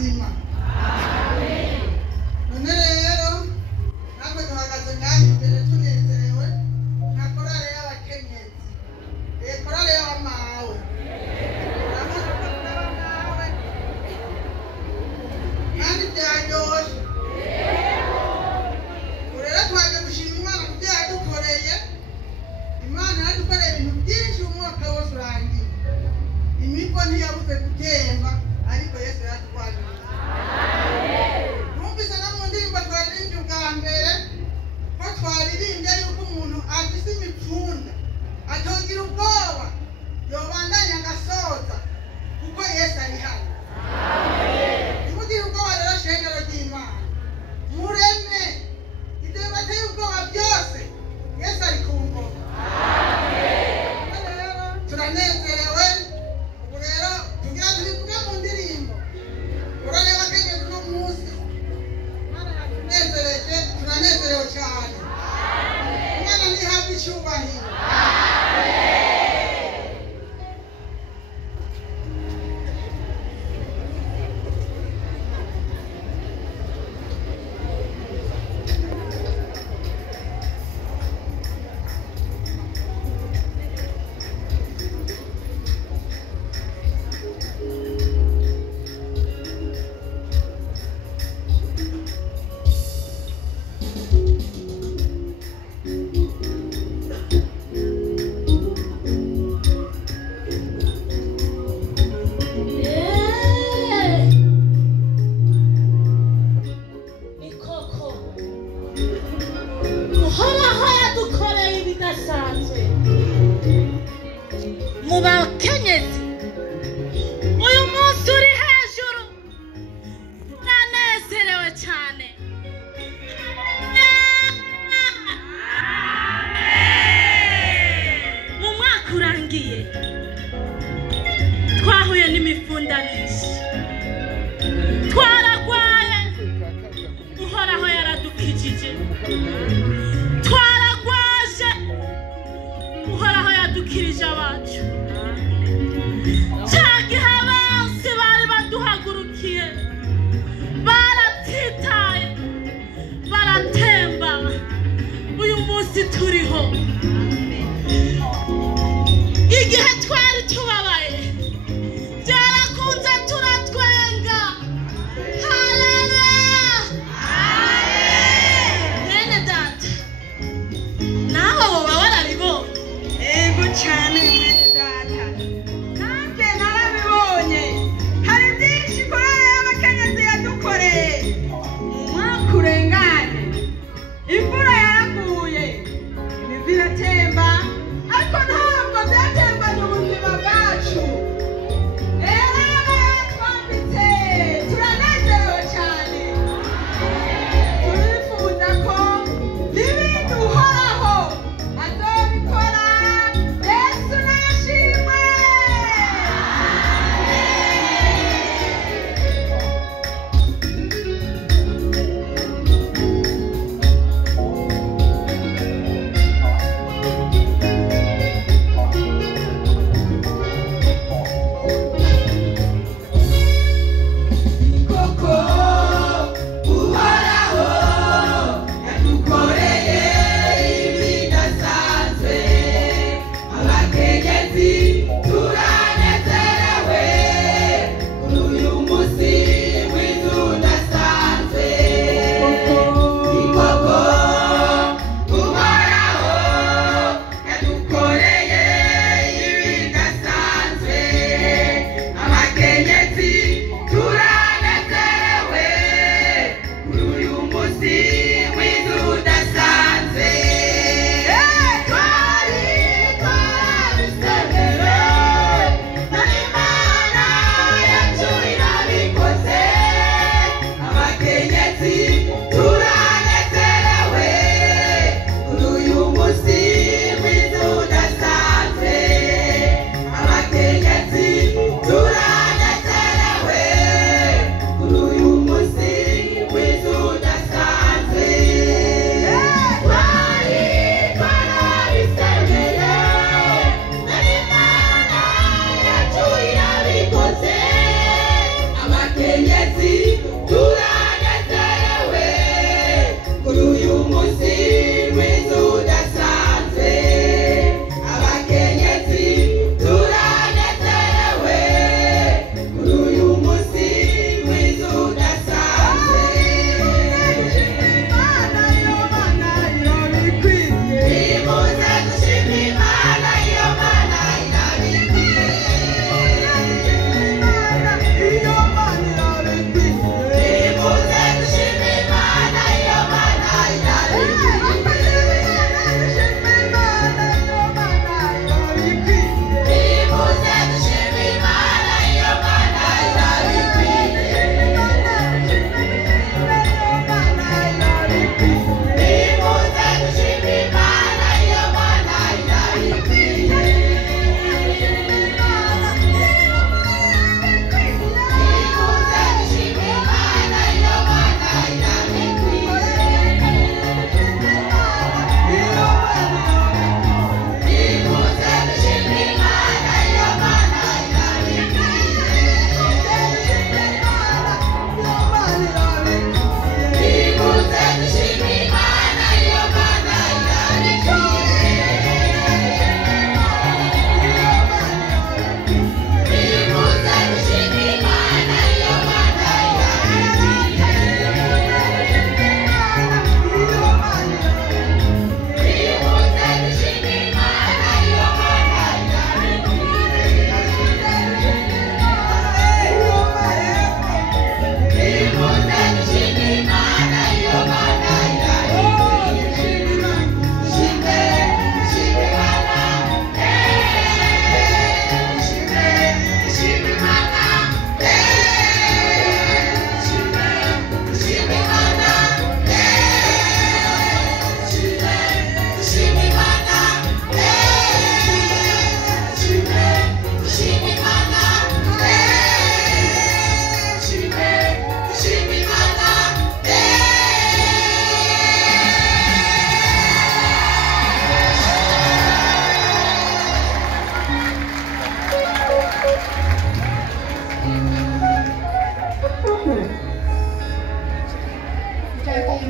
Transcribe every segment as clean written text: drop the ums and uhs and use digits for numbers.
bazima. None rero natwe duhagaze ngaho imbere tunezerewe nka korale y'abakenyezi, korale y'abamawe. Kandi byaryoshe. Rero twaje gushima Imana ku byo yadukoreye. Imana yadukoreye ibintu byinshi umwaka wose urangiye. Imigo ntiyabuze gutemba ariko Yesu yaratwaniriye. Numvise no mu ndirimbo twaririmbye ubwa mbere ko twaririmbye yuko umuntu afise imipfunda atogira ubwoba yobandanya agasoza kuko Yesu ari hano. Nimugire ubwoba rero shengero ry'Imana, mureme ibyo bateye ubwoba byose, Yesu ari ku ngoma. Turanezerewe. Ubu rero tugira tubivuge mu ndirimbo. Korale y'abakenyezi uno munsi Imana yatunezereje, turanezerewe cyane. Imana ntihabwe icyubahiro. Twahuye n'imifundanishi, twaragwaye, Uhoraho yaradukijije. Twaragwaje, Uhoraho yadukirije abacu. Cya gihe abansi bari baduhagurukiye baratitaye, baratemba. Uyu munsi turiho. Igihe twari tubabaye byarakunze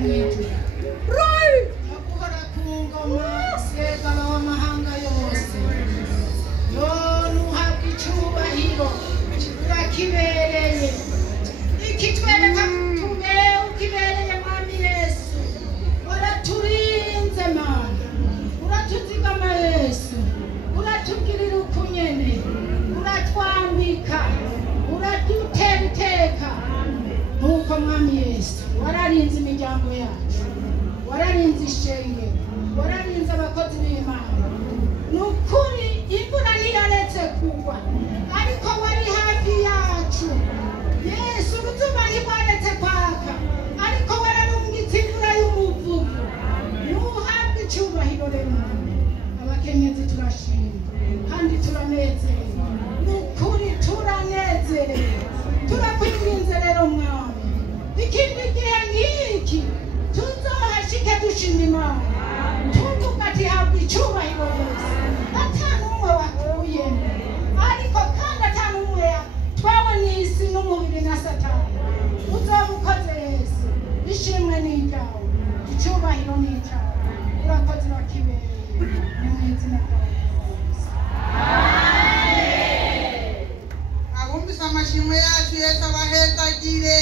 mwijuru naguhora ku ngoma segaba w'amahanga yose yo nuhabwa icyubahiro urakibereye ikitwereka tube ukibereye mwami Yesu waraturinze mana uratuzigama Yesu uratugirira ukunyene uratwambika uradutera iteka nk'uko mwami Yesu wararinze imiryango yacu wararinze ishengero wararinze abakozi b'Imana nukuri imvura ntiyaretse kugwa ariko wari hafi yacu Yesu uruzuba ntibwaretse kwaka ariko wararungitse imvura y'umuvugo nuhabwe icyubahiro rero abakenyezi turashima kandi turanezerewe nukuri turanezerewe turakwinginze rero mwami ikindi gihe nk'iki tuzohashike dushima Imana tuvuga ati habwa icyubahiro yose ata n'umwe wakuyemo ariko kandi ata n'umwe twawe n'isi n'umubiri na Satani uzoba ukoze Yesu ishimwe ni iryawe icyubahiro ni icyawe urakoze urakibereye mu izina ryawe abumvise amashimwe yacu Yesu abahezagire